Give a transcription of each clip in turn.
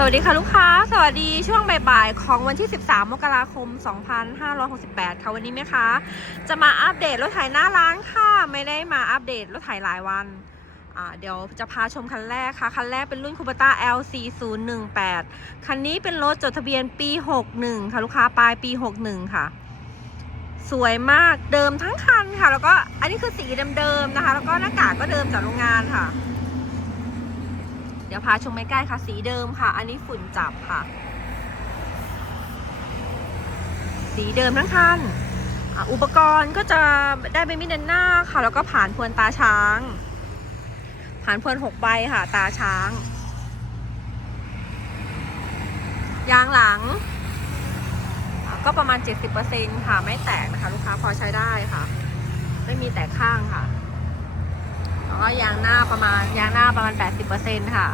สวัสดีค่ะลูกค้า สวัสดีช่วงบ่ายๆของวันที่ 13 มกราคม 2568 ค่ะวันนี้แม่ค้าจะมาอัปเดตรถไถหน้าร้านค่ะ ไม่ได้มาอัปเดตรถไถหลายวัน เดี๋ยวจะพาชมคันแรกค่ะ คันแรกเป็นรุ่นคูปต้า L4018 คันนี้เป็นรถจดทะเบียนปี 61 ค่ะลูกค้าปลายปี 61 ค่ะ สวยมากเดิมทั้งคันค่ะ แล้วก็อันนี้คือสีเดิมๆนะคะ แล้วก็หน้ากากก็เดิมจากโรงงานค่ะ เดี๋ยวพาชมใกล้ๆค่ะ สีเดิมค่ะ อันนี้ฝุ่นจับค่ะ สีเดิมทั้งคันอ,อุปกรณ์ก็จะได้เป็นมิเดนหน้าค่ะ แล้วก็ผ่านพวนตาช้าง ผ่านพวนหกใบค่ะ ตาช้าง ยางหลัง ก็ประมาณ 70%ค่ะ ไม่แตกนะคะ ลูกค้าพอใช้ได้ค่ะ ไม่มีแตกข้างค่ะ แล้วก็ยางหน้าประมาณยางหน้าประมาณ 80%ค่ะ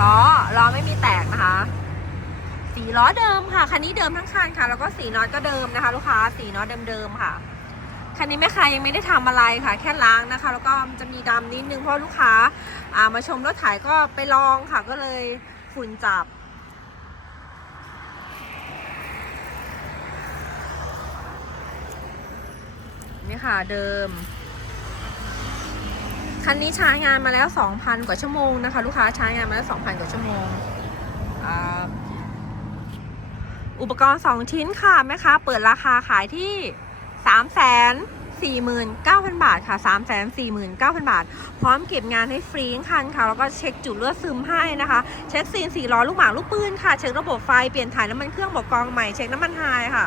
ล้อล้อไม่มีแตกนะคะ สีล้อเดิมค่ะคันนี้เดิมทั้งคันค่ะ แล้วก็สีน็อตก็เดิมนะคะ ลูกค้าสีน็อตเดิมๆค่ะคันนี้แม่ค้ายังไม่ได้ทำอะไรค่ะ แค่ล้างนะคะ แล้วก็จะมีดำนิดนึงเพราะลูกค้าอ่ามาชมรถถ่ายก็ไปลองค่ะ ก็เลยฝุ่นจับ นี่ค่ะเดิม คันนี้ใช้งานมาแล้ว 2,000 กว่าชั่วโมงนะคะ ลูกค้าใช้งานมาแล้ว 2,000 กว่าชั่วโมงอุปกรณ์ 2 ชิ้นค่ะแม่ค้าเปิดราคาขายที่ 349,000 บาทค่ะ 349,000 บาท พร้อมเก็บงานให้ฟรีคันค่ะ แล้วก็เช็คจุดเลือดซึมให้นะคะ เช็คซีน4ล้อลูกหมากลูกปืนค่ะ เช็คระบบไฟเปลี่ยนถ่ายน้ำมันเครื่องบอกกองใหม่เช็คน้ำมันไฮค่ะ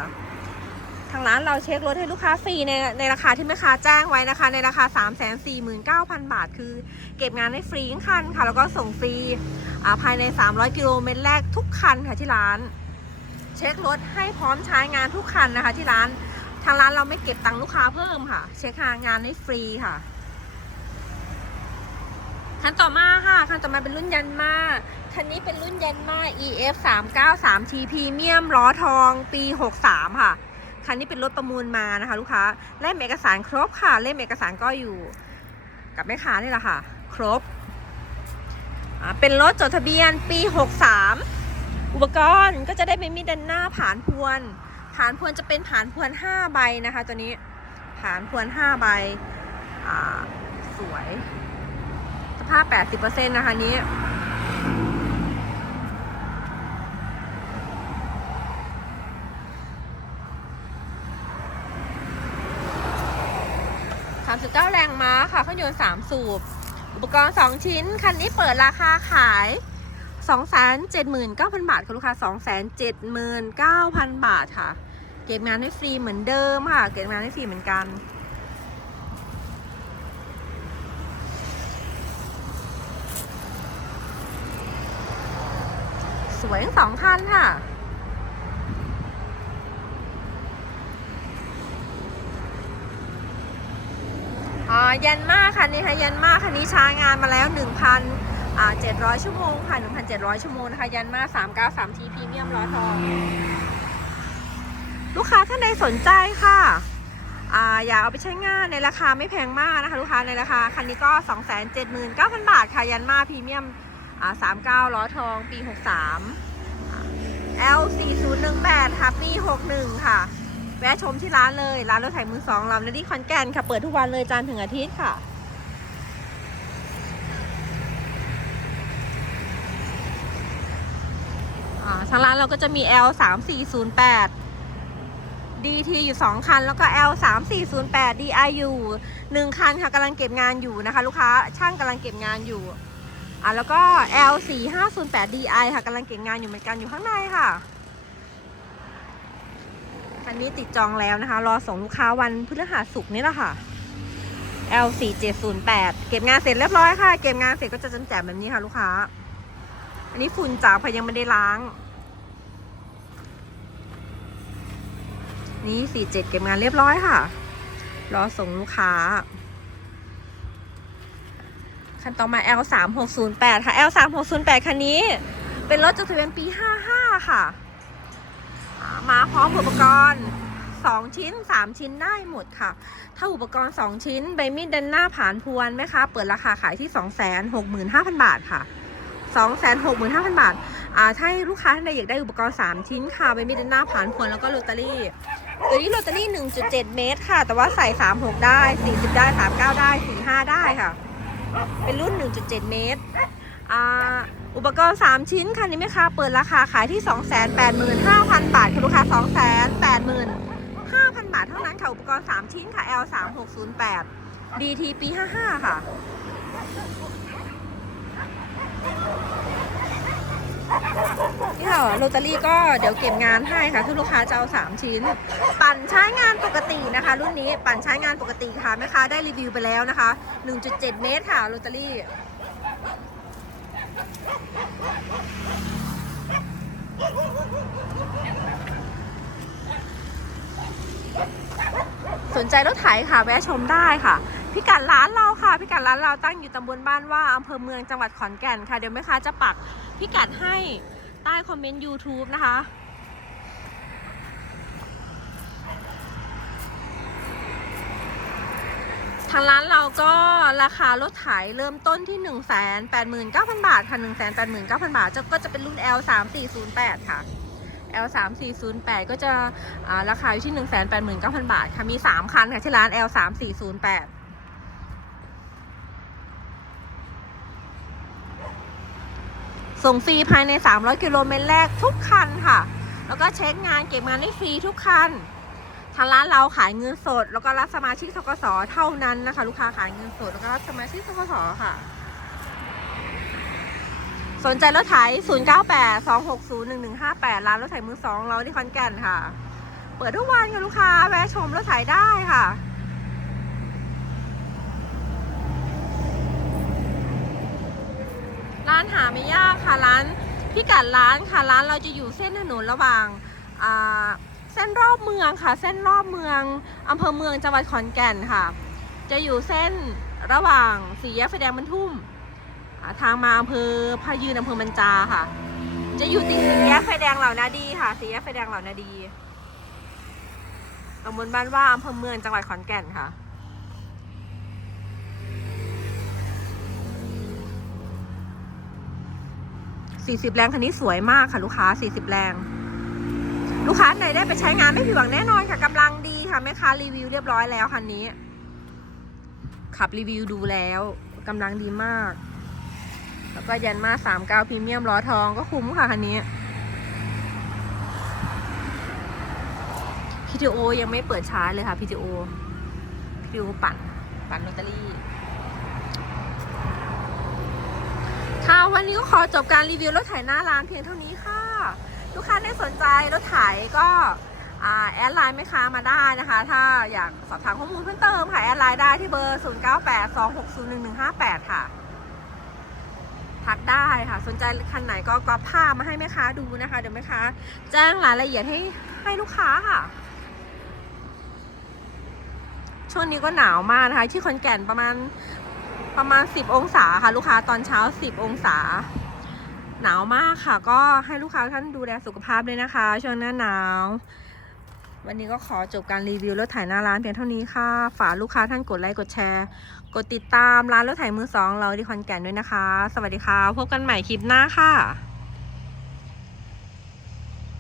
ทางร้านเราเช็ครถให้ลูกค้าฟรีในในราคาที่แม่ค้าแจ้งไว้นะคะ ในราคา 3 4 9 0 0 0 บาท คือเก็บงานให้ฟรีทั้งคันค่ะ แล้วก็ส่งฟรีภายใน 300 กิโลเมตรแรกทุกคันค่ะที่ร้าน เช็ครถให้พร้อมใช้งานทุกคันนะคะ ที่ร้านทางร้านเราไม่เก็บตังค์ลูกค้าเพิ่มค่ะ เช็คงานให้ฟรีค่ะคันต่อมาค่ะคันต่อมาเป็นรุ่นยันมาคันนี้เป็นรุ่นยันมา EF 3 9 3 T Premium ล้อทองปี 63 ค่ะ คันนี้เป็นรถประมูลมานะคะ ลูกค้าเล่มเอกสารครบค่ะ เล่มเอกสารก็อยู่กับแม่ค้านี่แหละค่ะ ครบ เป็นรถจดทะเบียนปี 63 อุปกรณ์ก็จะได้เป็นมีดด้านหน้าผานพวนผานพวนจะเป็นผานพวน 5 ใบนะคะ ตัวนี้ผานพวน 5 ใบสวย สภาพ 80%นะคะนี้ 39 แรงม้าค่ะเครื่องยนต์3สูบ อุปกรณ์ 2 ชิ้น คันนี้เปิดราคาขาย 279,000 บาทค่ะลูกค้า 279,000 บาทค่ะ เก็บงานให้ฟรีเหมือนเดิมค่ะ เก็บงานให้ฟรีเหมือนกันสวยทั้งสองคันค่ะ อ่ายันมากคันนี้ค่ะยันมากคันนี้ช้งานมาแล้ว 1,000อ่า700 ชั่วโมงค่ะ 1,700 ชั่วโมงนะคะยันมา393 T พรีเมียมล้อยทองลูกค้าท่านใดสนใจค่ะอ่าอยากเอาไปใช้งานในราคาไม่แพงมากนะคะ ลูกค้าในราคาคันนี้ก็ 279,000 บาทค่ะยันมาพรีเมียมอ่า39ล้อทองปี 63อ่า L 4018 ค่ะปี 61 ค่ะ แวะชมที่ร้านเลยร้านรถไถมือสองลำในที่ขอนแกนค่ะเปิดทุกวันเลยจันทร์ถึงอาทิตย์ค่ะอ่าทางร้านเราก็จะมี L 3 4 0 8 DT อยู่ 2 คัน แล้วก็ L 3 4 0 8 DI อยู่ 1 คันค่ะกำลังเก็บงานอยู่นะคะ ลูกค้าช่างกำลังเก็บงานอยู่อ่าแล้วก็ L 4 5 0 8 DI ค่ะกำลังเก็บงานอยู่เหมือนกันอยู่ข้างในค่ะ คันนี้ติดจองแล้วนะคะ รอส่งลูกค้าวันพฤหัสศุกร์นี่แหละค่ะ L 4 7 0 8เก็บงานเสร็จเรียบร้อยค่ะ เก็บงานเสร็จก็จะจำแจมแบบนี้ค่ะ ลูกค้า อันนี้ฝุ่นจับค่ะยังไม่ได้ล้าง นี่ 47 เก็บงานเรียบร้อยค่ะ รอส่งลูกค้า คันต่อมา L 3 6 0 8ค่ะ L 3 6 0 8คันนี้ เป็นรถจดทะเบียนปี 55 ค่ะ มาพร้อมอุปกรณ์ 2 ชิ้น 3 ชิ้นได้หมดค่ะ ถ้าอุปกรณ์ 2 ชิ้นใบมีดดันหน้าผ่านพวนไหมคะเปิดราคาขายที่ 265,000 บาทค่ะ 265,000 บาทอ่าถ้าลูกค้าท่านใดอยากได้อุปกรณ์ 3 ชิ้นค่ะใบมีดด้านหน้าผ่านพวนแล้วก็โรตารี่ตัวนี้โรตารี่ 1.7 เมตรค่ะ แต่ว่าใส่ 36 ได้ 40 ได้ 39 ได้ 45 ได้ค่ะ เป็นรุ่น 1.7 เมตร อุปกรณ์ 3 ชิ้นค่ะนี่ไหมคะเปิดราคาขายที่ 285,000 บาทค่ะลูกค้า 285,000 บาทเท่านั้นค่ะ อุปกรณ์ 3 ชิ้นค่ะ L 3608 DT ปี 55 ค่ะนี่ค่ะโรตารี่ก็เดี๋ยวเก็บงานให้ค่ะคือลูกค้าจะเอา 3 ชิ้น ปั่นใช้งานปกตินะคะ รุ่นนี้ปั่นใช้งานปกติค่ะแม่ค้าได้รีวิวไปแล้วนะคะ 1.7 เมตรค่ะโรตารี่ สนใจรถไถค่ะแวะชมได้ค่ะ พิกัดร้านเราค่ะ พิกัดร้านเราตั้งอยู่ตำบลบ้านว่าอำเภอเมืองจังหวัดขอนแก่นค่ะ เดี๋ยวแม่ค้าจะปักพิกัดให้ใต้คอมเมนต์ YouTube นะคะทางร้านเราก็ราคารถไถเริ่มต้นที่ 1 8 9 0 0 0 บาทค่ะ 1 8 9 0 0 0 บาทจะก็จะเป็นรุ่น L 3 4 0 8ค่ะ L 3 4 0 8ก็จะาราคาอยู่ที่ 1 8 9 0 0 0 บาทค่ะ มี 3 คันค่ะที่ร้าน L 3 4 0 8ส่งฟรีภายใน 300 กิโลเมตรแรกทุกคันค่ะ แล้วก็เช็คงานเก็บงานได้ฟรีทุกคัน ทางร้านเราขายเงินสด แล้วก็รับสมาชิกทกสเท่านั้นนะคะ ลูกค้าขายเงินสด แล้วก็รับสมาชิกทกสค่ะ สนใจรถไถ 098 260 1158 ร้านรถไถมือสองเราที่ขอนแก่นค่ะ เปิดทุกวันค่ะลูกค้า แวะชมรถไถได้ค่ะร้านหาไม่ยากค่ะร้านพิกัดร้านค่ะร้านเราจะอยู่เส้นถนนระหว่างเส้นรอบเมืองค่ะ เส้นรอบเมืองอำเภอเมืองจังหวัดขอนแก่นค่ะ จะอยู่เส้นระหว่างสี่แยกไฟแดงบรรทุ่ม ทางมาอำเภอพายืนอำเภอมันจาค่ะ จะอยู่ติดสี่แยกไฟแดงเหล่านาดีค่ะสี่แยกไฟแดงเหล่านาดีตำบลบ้านว่าอำเภอเมืองจังหวัดขอนแก่นค่ะสี่สิบแรงคันนี้สวยมากค่ะลูกค้าสี่สิบแรง ลูกค้าไหนได้ไปใช้งานไม่ผิดหวังแน่นอนค่ะกำลังดีค่ะแม่ค้ารีวิวเรียบร้อยแล้วคันนี้ ขับรีวิวดูแล้วกำลังดีมาก แล้วก็ยันมาสามเก้าพรีเมียมล้อทองก็คุ้มค่ะคันนี้ PTO ยังไม่เปิดใช้เลยค่ะ PTO PTO ปั่น ปั่นลอตเตอรี่ ค่ะวันนี้ก็ขอจบการรีวิวรถไถหน้าร้านเพียงเท่านี้ค่ะ ลูกค้าได้สนใจรถไถก็แอดไลน์แม่ค้ามาได้นะคะ ถ้าอยากสอบถามข้อมูลเพิ่มเติมค่ะ แอดไลน์ได้ที่เบอร์ 0982601158 ค่ะ ทักได้ค่ะ สนใจคันไหนก็กรอบภาพมาให้แม่ค้าดูนะคะ เดี๋ยวแม่ค้าแจ้งรายละเอียดให้ให้ลูกค้าค่ะ ช่วงนี้ก็หนาวมากนะคะ ที่ขอนแก่นประมาณประมาณ 10 องศาค่ะ ลูกค้าตอนเช้า 10 องศา หนาวมากค่ะ ก็ให้ลูกค้าท่านดูแลสุขภาพด้วยนะคะ ช่วงหน้าหนาว วันนี้ก็ขอจบการรีวิวรถไถหน้าร้านเพียงเท่านี้ค่ะ ฝากลูกค้าท่านกดไลค์กดแชร์ กดติดตามร้านรถไถมือสองเราที่คอนแก่นด้วยนะคะ สวัสดีค่ะ พบกันใหม่คลิปหน้าค่ะ